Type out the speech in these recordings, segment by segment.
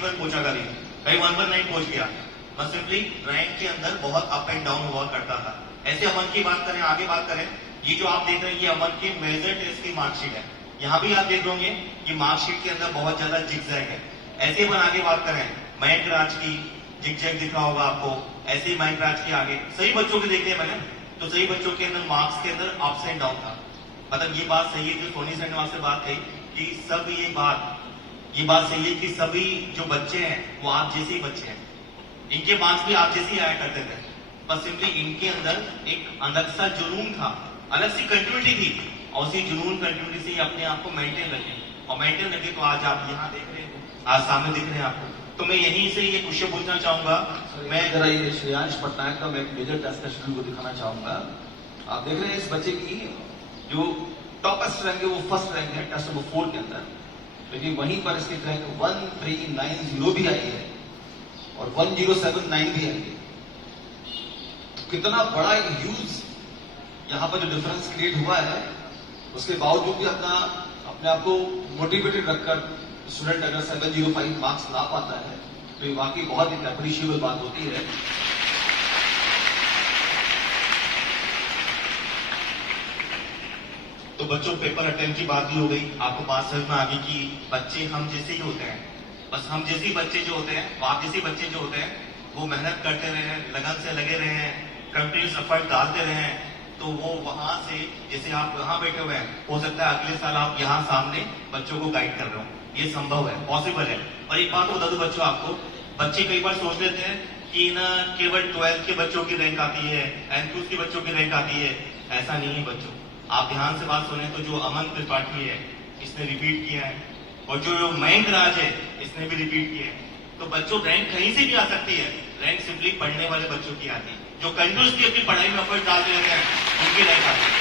151 पहुंचा कभी, कहीं 119 पहुंच गया। बस सिंपली रैंक के अंदर बहुत अप एंड डाउन हुआ करता था। ऐसे अमन की बात करें, आगे बात करें, ये जो आप देख रहे हैं ये अमन की मेजर टेस्ट की मार्कशीट है। यहाँ भी आप देख होंगे कि मार्कशीट के अंदर बहुत ज्यादा जिगजैग है। ऐसे अपन आगे बात करें, मयंक राज की जिगजैग दिख रहा होगा आपको, ऐसे ही मयंक राज के आगे सही बच्चों के देखते हैं मैंने, तो सही बच्चों के अंदर मार्क्स के अंदर अप्स एंड डाउन था। मतलब ये बात सही है जो सोनी सर ने आपसे बात कही कि सब ये बात सही है कि सभी जो बच्चे हैं वो आप जैसे ही बच्चे हैं, इनके मार्क्स भी आप जैसे ही आया करते थे। बस सिंपली इनके अंदर एक अलग सा जुनून था, अलग सी कंटिन्यूटी थी, और उसी जुनून कंटिन्यूटी से अपने आप को मेंटेन रखे, और मेंटेन रखे तो आज आप यहाँ देख रहे हैं, आज सामने दिख रहे हैं आपको। तो मैं यहीं से ये क्वेश्चन पूछना चाहूंगा। मैं जरा ये श्रेयांश पटनायक का मैं एक मेजर टेस्ट का शेड्यूल को दिखाना चाहूंगा। आप देख रहे हैं इस बच्चे की जो टॉपेस्ट रैंक है वो फर्स्ट रैंक है टेस्ट नंबर 4 के अंदर, लेकिन वहीं पर इसकी रैंक 1390 भी आई है और 1079 भी आई है। तो कितना बड़ा एक ह्यूज यहाँ पर जो डिफरेंस क्रिएट हुआ है, उसके बावजूद भी अपने आप को मोटिवेटेड रखकर स्टूडेंट अगर 705 मार्क्स ला पाता है तो ये वाकई बहुत एक अप्रिशिएबल बात होती है। तो बच्चों पेपर अटेम्प्ट की बात भी हो गई, आपको बात समझ में आ गई कि बच्चे हम जैसे ही होते हैं, बस हम जैसे ही बच्चे जो होते हैं, आप जैसे बच्चे जो होते हैं वो मेहनत करते रहे, लगन से लगे रहे हैं, कंटिन्यूस एफर्ट डालते रहे हैं, तो वो वहां से जैसे आप यहाँ बैठे हुए हैं, हो सकता है अगले साल आप यहाँ सामने बच्चों को गाइड कर रहे हो, ये संभव है, पॉसिबल है। और एक बात बता दो बच्चों आपको, बच्चे कई बार सोच लेते हैं कि ना केवल 12th के बच्चों की रैंक आती है, एनक्यूज के बच्चों की रैंक आती है, ऐसा नहीं है बच्चों। आप ध्यान से बात सुने तो जो अमन त्रिपाठी है इसने रिपीट किया है, और जो मयंक राज है इसने भी रिपीट किया है। तो बच्चों रैंक कहीं से भी आ सकती है, रैंक सिंपली पढ़ने वाले बच्चों की आती है, जो कंटिन्यूसली अपनी पढ़ाई में एफर्ट डालते रहते हैं उनकी रैंक आती है।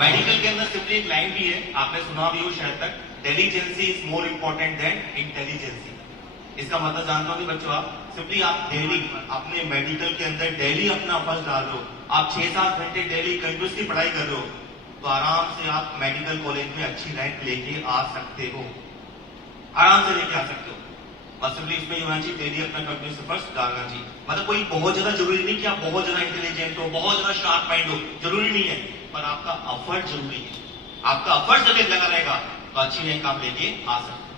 मेडिकल के अंदर सिंपली एक लाइन भी है, आपने सुना भी हो शायद तक, diligence is more important than intelligence. इसका मतलब जानते हो बच्चों, आप सिंपली आप डेली अपने मेडिकल के अंदर डेली अपना एफर्ट डाल रहे हो, आप 6-7 घंटे डेली कंटिन्यूसली पढ़ाई कर रहे हो, तो आराम से आप मेडिकल कॉलेज में अच्छी रैंक लेके आ सकते हो, आराम से लेके आ सकते हो। बस सिंपली इसमें होना चाहिए डेली अपना कंटिन्यूस एफर्ट डालना चाहिए। मतलब कोई बहुत ज्यादा जरूरी नहीं कि आप बहुत ज्यादा इंटेलिजेंट हो, बहुत ज्यादा शार्प माइंड हो, जरूरी नहीं है, पर आपका एफर्ट जरूरी है। आपका एफर्ट जब लगा रहेगा तो अच्छी रैंक आप लेके आ सकते हैं।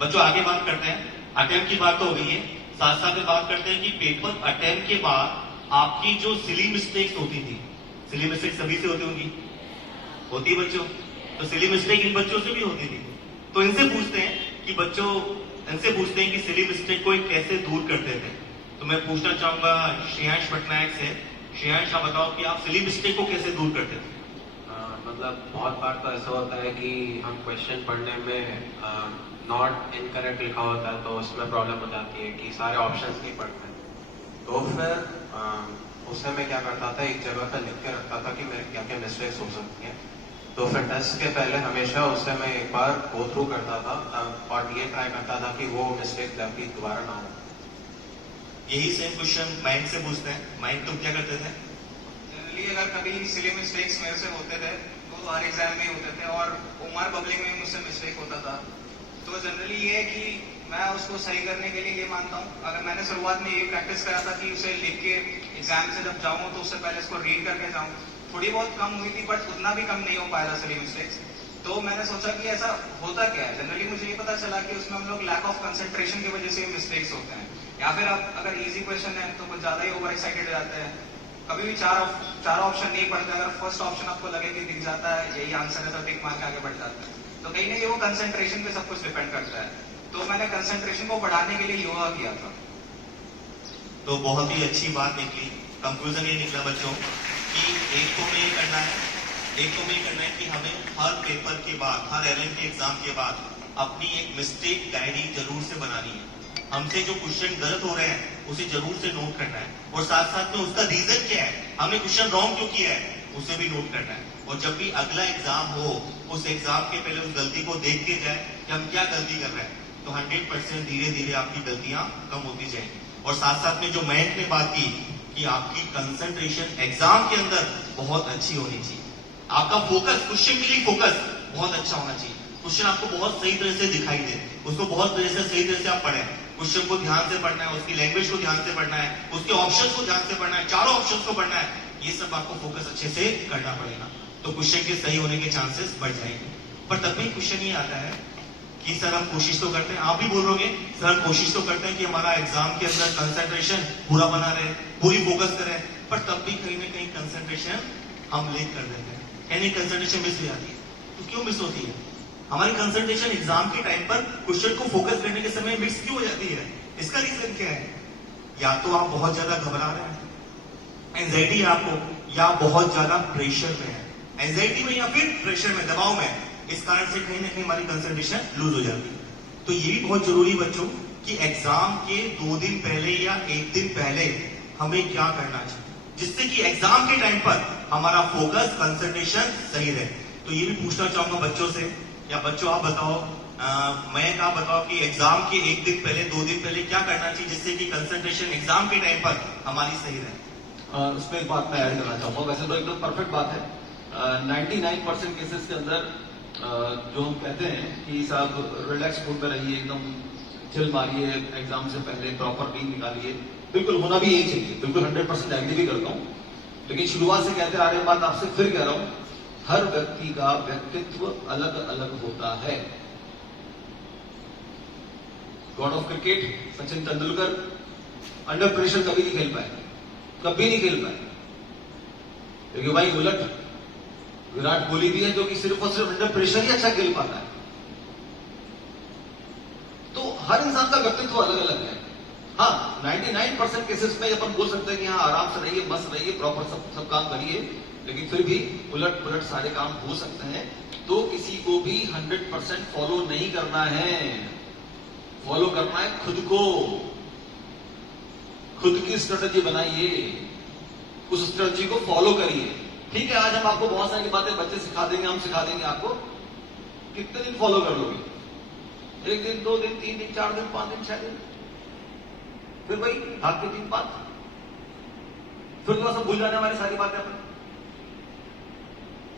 बच्चों आगे बात करते हैं, अटेम्प्ट की बात तो हो गई है, साथ साथ में बात करते हैं कि पेपर अटेम्प्ट के बाद आपकी जो सिली मिस्टेक्स होती थी, सिली मिस्टेक सभी से होती बच्चों, तो सिली मिस्टेक इन बच्चों से भी होती थी। तो इनसे पूछते हैं कि सिली मिस्टेक को कैसे दूर करते थे। तो मैं पूछना चाहूंगा श्रेयांश पटनायक से, श्रेयांश आप बताओ कि आप सिली मिस्टेक को कैसे दूर करते थे। मतलब बहुत बार तो ऐसा होता है कि हम क्वेश्चन पढ़ने में नॉट इनकरेक्ट लिखा होता है, तो उसमें प्रॉब्लम हो जाती है कि सारे ऑप्शंस नहीं पढ़ते हैं। तो फिर उससे मैं क्या करता था, एक जगह पर लिख के रखता था कि मेरे क्या क्या मिस्टेक्स हो सकती हैं। तो फिर टेस्ट के पहले हमेशा उससे मैं एक बार गो थ्रू करता था और ये ट्राई करता था कि वो मिस्टेक कभी दोबारा ना हो। यही सेम क्वेश्चन माइंड से पूछते हैं, माइंड तुम क्या करते थे। जनरली अगर कभी सिली मिस्टेक्स मेरे से होते थे तो हर एग्जाम में होते थे, और उमर पब्लिक में मुझसे मिस्टेक होता था। तो जनरली ये है कि मैं उसको सही करने के लिए ये मानता हूँ, अगर मैंने शुरुआत में ये प्रैक्टिस करा था कि उसे लिख के एग्जाम से जब जाऊँ तो उससे पहले इसको रीड करके जाऊँ, थोड़ी बहुत कम हुई थी बट उतना भी कम नहीं हो पाया था सिली मिस्टेक्स। तो मैंने सोचा कि ऐसा होता क्या है। जनरली मुझे ये पता चला कि उसमें हम लोग लैक ऑफ कंसंट्रेशन की वजह से मिस्टेक्स होते हैं, या फिर आप अगर इजी क्वेश्चन है तो कुछ ज्यादा ही ओवर एक्साइटेड हो जाते हैं। कभी भी चार ऑप्शन नहीं पढ़ते, अगर फर्स्ट ऑप्शन आपको लगे कि दिख जाता है यही आंसर है तो टिक मार के आगे बढ़ जाता है। तो कहीं ना कहीं वो कंसंट्रेशन पे सब कुछ डिपेंड करता है। तो मैंने कंसंट्रेशन को बढ़ाने के लिए योगा किया था। तो बहुत ही अच्छी बात निकली, कंक्लूजन ये निकला बच्चों कि एक तो में ये करना है कि हमें हर पेपर के बाद, हर एलएम के एग्जाम के बाद अपनी एक मिस्टेक डायरी जरूर से बनानी है। हमसे जो क्वेश्चन गलत हो रहे हैं उसे जरूर से नोट करना है, और साथ साथ में उसका रीजन क्या है, हमने क्वेश्चन रॉन्ग क्यों किया है उसे भी नोट करना है। और जब भी अगला एग्जाम हो उस एग्जाम के पहले उस गलती को देख के जाए कि हम क्या गलती कर रहे हैं, तो 100% धीरे धीरे आपकी गलतियां कम होती जाएंगी। और साथ साथ में जो मयंक ने बात की कि आपकी कंसंट्रेशन एग्जाम के अंदर बहुत अच्छी होनी चाहिए, आपका फोकस, क्वेश्चन के लिए फोकस बहुत अच्छा होना चाहिए। क्वेश्चन आपको बहुत सही तरह से दिखाई दे, उसको बहुत तरह से सही तरह से आप पढ़ें, क्वेश्चन को ध्यान से पढ़ना है, उसकी लैंग्वेज को ध्यान से पढ़ना है, उसके ऑप्शंस को ध्यान से पढ़ना है, चारों ऑप्शंस को पढ़ना है, ये सब आपको फोकस अच्छे से करना पड़ेगा, तो क्वेश्चन के सही होने के चांसेस बढ़ जाएंगे। पर तब भी क्वेश्चन ये आता है कि सर हम कोशिश तो करते हैं, आप भी बोलोगे सर हम कोशिश तो करते हैं कि हमारा एग्जाम के अंदर कंसंट्रेशन पूरा बना रहे, पूरी फोकस करें, पर तब भी कहीं ना कहीं कंसंट्रेशन हम लेट कर देते हैं, यानी कंसंट्रेशन मिस हो जाती है। तो क्यों मिस होती है? हमारी कंसंट्रेशन एग्जाम के टाइम पर क्वेश्चन को फोकस करने के समय मिस क्यों हो जाती है? इसका रीजन क्या है? या तो आप बहुत ज्यादा घबरा रहे हैं, एंजाइटी है आपको, या बहुत ज्यादा प्रेशर में है, एंजाइटी में या फिर प्रेशर में, दबाव में, इस कारण से कहीं ना कहीं हमारी कंसंट्रेशन लूज हो जाती है। तो ये भी बहुत जरूरी बच्चों कि एग्जाम के 2 दिन पहले या 1 दिन पहले हमें क्या करना चाहिए, जिससे कि एग्जाम के टाइम पर हमारा फोकस कंसंट्रेशन सही रहे। तो ये भी पूछना चाहूंगा बच्चों से, या बच्चों आप बताओ, मैं आप बताओ कि एग्जाम के 1 दिन पहले 2 दिन पहले क्या करना चाहिए जिससे कि कंसंट्रेशन एग्जाम के टाइम पर हमारी सही रहे। उसमें एक बात मैं ऐड करना चाहूंगा, वैसे तो एकदम परफेक्ट बात है। 99% केसेस के अंदर जो हम कहते हैं कि साहब रिलैक्स मूड में रहिए, एकदम चिल मारिए, एग्जाम से पहले प्रॉपर नींद निकालिए, बिल्कुल होना भी यही चाहिए, बिल्कुल 100% एग्री भी करता हूँ। लेकिन शुरुआत से कहते आ रहे बात आपसे फिर कह रहा हूं, हर व्यक्ति का व्यक्तित्व अलग अलग होता है। God of cricket Sachin Tendulkar under pressure कभी नहीं खेल पाए, कभी नहीं खेल पाए। लेकिन भाई उलट विराट कोहली भी है जो कि सिर्फ और सिर्फ अंडर प्रेशर ही अच्छा खेल पाता है। तो हर इंसान का व्यक्तित्व अलग अलग है। हाँ, 99% केसेस में अपन बोल सकते हैं कि हाँ आराम से रहिए, मस्त रहिए, प्रॉपर सब काम करिए, लेकिन फिर भी उलट पुलट सारे काम हो सकते हैं। तो किसी को भी 100% फॉलो नहीं करना है, फॉलो करना है खुद को, खुद की स्ट्रेटजी बनाइए, उस स्ट्रेटजी को फॉलो करिए। ठीक है, आज हम आपको बहुत सारी बातें बच्चे सिखा देंगे, हम सिखा देंगे आपको, कितने दिन फॉलो कर लोगे? 1 दिन, 2 दिन, 3 दिन, 4 दिन, 5 दिन, 6 दिन, फिर वही हाथ के 3 बात, फिर थोड़ा सा भूल जाने वाली सारी बातें अपन।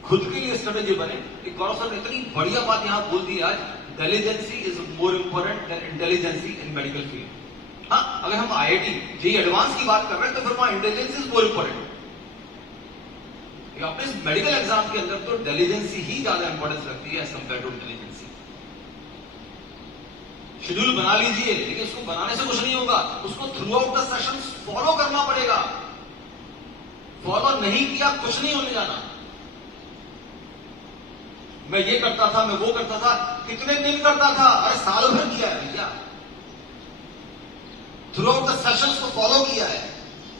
खुद के लिए स्ट्रेटेजी बने। एक गौरव सर ने इतनी बढ़िया बात यहां बोल दी आज, intelligence is more important than intelligence in medical field. हाँ, अगर हम IIT जेईई एडवांस की बात कर रहे हैं तो फिर वहां इंटेलिजेंसी इज मोर इंपॉर्टेंट। अपने इस मेडिकल एग्जाम के अंदर तो इंटेलिजेंसी ही ज्यादा इंपॉर्टेंस रखती है as compared to intelligence. Schedule बना लीजिए, लेकिन उसको बनाने से कुछ नहीं होगा, उसको through out the session follow करना पड़ेगा। फॉलो नहीं किया कुछ नहीं होने जाना। मैं ये करता था, मैं वो करता था, कितने दिन करता था? अरे साल भर किया है भैया, थ्रू आउट द सेशंस को फॉलो किया है।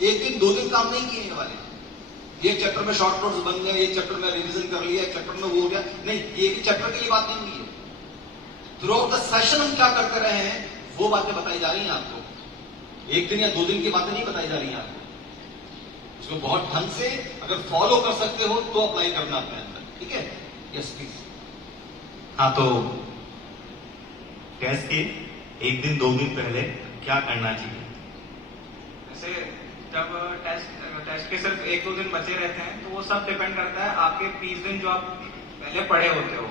1 दिन 2 दिन काम नहीं किए वाले। एक चैप्टर में शॉर्ट नोट्स बन गए, एक चैप्टर में रिवीजन कर लिया, एक चैप्टर में वो हो गया, नहीं, ये एक चैप्टर के लिए बात नहीं हुई है। थ्रू आउट द सेशन हम क्या करते रहे हैं वो बातें बताई जा रही हैं आपको। 1 दिन या 2 दिन की बातें नहीं बताई जा रही हैं आपको। इसको बहुत ढंग से अगर फॉलो कर सकते हो तो अप्लाई करना अपने अंदर, ठीक है? Yes please. हाँ, तो टेस्ट के 1 दिन 2 दिन पहले क्या करना चाहिए? जैसे जब टेस्ट के सिर्फ 1-2 दिन बचे रहते हैं तो वो सब डिपेंड करता है आपके 20 दिन जो आप पहले पढ़े होते हो।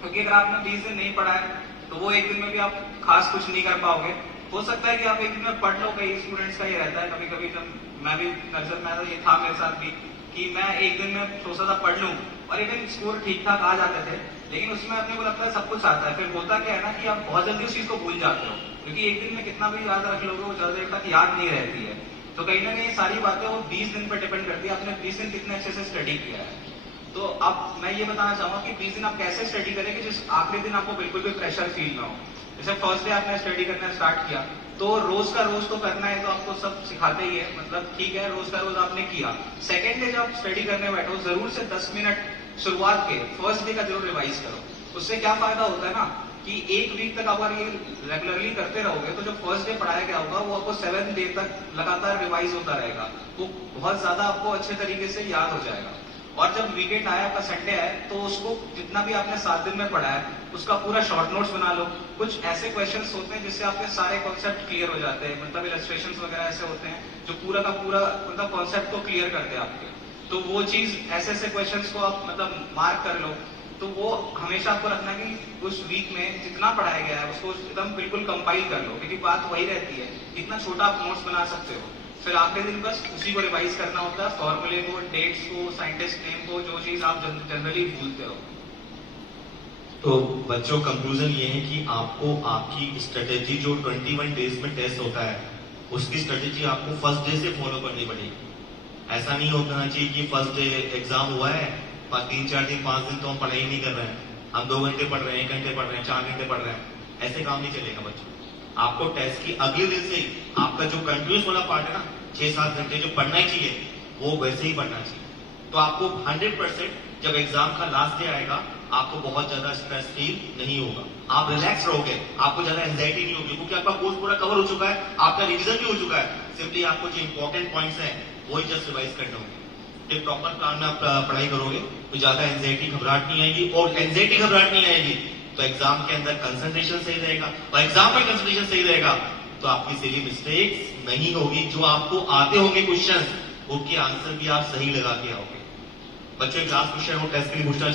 क्योंकि अगर आपने 20 दिन नहीं पढ़ा है तो वो 1 दिन में भी आप खास कुछ नहीं कर पाओगे। हो सकता है कि आप 1 दिन में पढ़ लो, कई स्टूडेंट्स का ये रहता है, कभी कभी जब मैं भी नजर में ये था मेरे साथ भी कि मैं 1 दिन में थोड़ा सा पढ़ लूं और इवन स्कोर ठीक ठाक आ जाते थे, लेकिन उसमें अपने को लगता है सब कुछ आता है। फिर होता क्या है ना कि आप बहुत जल्दी उस चीज को भूल जाते हो, क्योंकि 1 दिन में कितना भी याद रख लोगे वो ज्यादा देर तक याद नहीं रहती है। तो कहीं ना कहीं सारी बातें वो 20 दिन पर डिपेंड करती है, आपने 20 दिन कितने अच्छे से स्टडी किया है। तो अब मैं ये बताना चाहूंगा कि 20 दिन आप कैसे स्टडी करें कि जिस आखिरी दिन आपको बिल्कुल भी प्रेशर फील ना हो। जैसे फर्स्ट डे आपने स्टडी करना स्टार्ट किया तो रोज का रोज तो करना है, तो आपको सब सिखाते ही है, मतलब ठीक है, रोज का रोज आपने किया। सेकेंड डे जब आप स्टडी करने बैठो जरूर से 10 मिनट शुरुआत के फर्स्ट डे का जरूर रिवाइज करो। उससे क्या फायदा होता है ना कि 1 वीक तक अगर ये रेगुलरली करते रहोगे तो जो फर्स्ट डे पढ़ाया गया होगा वो आपको 7 डे तक लगातार रिवाइज होता रहेगा, वो बहुत ज्यादा आपको अच्छे तरीके से याद हो जाएगा। और जब वीकेंड आया, आपका संडे है, तो उसको जितना भी आपने 7 दिन में पढ़ा है उसका पूरा शॉर्ट नोट्स बना लो। कुछ ऐसे क्वेश्चंस होते हैं जिससे आपके सारे कॉन्सेप्ट क्लियर हो जाते हैं, मतलब इलस्ट्रेशंस वगैरह ऐसे होते हैं जो पूरा का पूरा मतलब कॉन्सेप्ट को क्लियर करते हैं आपके। तो वो चीज ऐसे ऐसे क्वेश्चंस को आप मतलब मार्क कर लो। तो वो हमेशा आपको रखना कि उस वीक में जितना पढ़ाया गया है उसको एकदम बिल्कुल कंपाइल कर लो, क्योंकि बात वही रहती है, इतना छोटा आप नोट्स बना सकते हो, फिर आखिरी दिन बस उसी को रिवाइज करना होता है, फॉर्मूले को, डेट्स को, साइंटिस्ट नेम को, जो चीज आप जनरली भूलते हो। तो बच्चों कंक्लूजन ये है कि आपको आपकी स्ट्रेटेजी जो 21 डेज में टेस्ट होता है उसकी स्ट्रेटेजी आपको फर्स्ट डे से फॉलो करनी पड़ेगी। ऐसा नहीं होना चाहिए कि फर्स्ट डे एग्जाम हुआ है पर 3-4 दिन 5 दिन तो हम पढ़ाई नहीं कर रहे हैं, हम 2 घंटे पढ़ रहे हैं, 1 घंटे पढ़ रहे हैं, 4 घंटे पढ़ रहे हैं, ऐसे काम नहीं चलेगा बच्चों। आपको टेस्ट की अगले दिन से ही आपका जो कंटिन्यूस वाला पार्ट है ना 6-7 घंटे जो पढ़ना ही चाहिए वो वैसे ही पढ़ना चाहिए। तो आपको 100% जब एग्जाम का लास्ट डे आएगा आपको बहुत ज्यादा स्ट्रेस फील नहीं होगा, आप रिलैक्स रहोगे, आपको ज्यादा एंजाइटी नहीं होगी, क्योंकि आपका कोर्स पूरा कवर हो चुका है, आपका रिवीजन भी हो चुका है, सिंपली आपको जो इंपॉर्टेंट पॉइंट्स हैं वही जस्ट रिवाइज करने होंगे। जब प्रॉपर प्लान में आप पढ़ाई करोगे तो ज्यादा एंजाइटी घबराहट नहीं आएगी, और एंजाइटी घबराहट नहीं आएगी तो एग्जाम के अंदर कंसंट्रेशन सही रहेगा, और एग्जाम में कंसंट्रेशन सही रहेगा तो आपकी सिली मिस्टेक्स नहीं होगी, जो आपको आते होंगे क्वेश्चन उसके आंसर भी आप सही लगा के आओगे। बच्चों एक लास्ट क्वेश्चन वो टेस्ट के लिए पूछना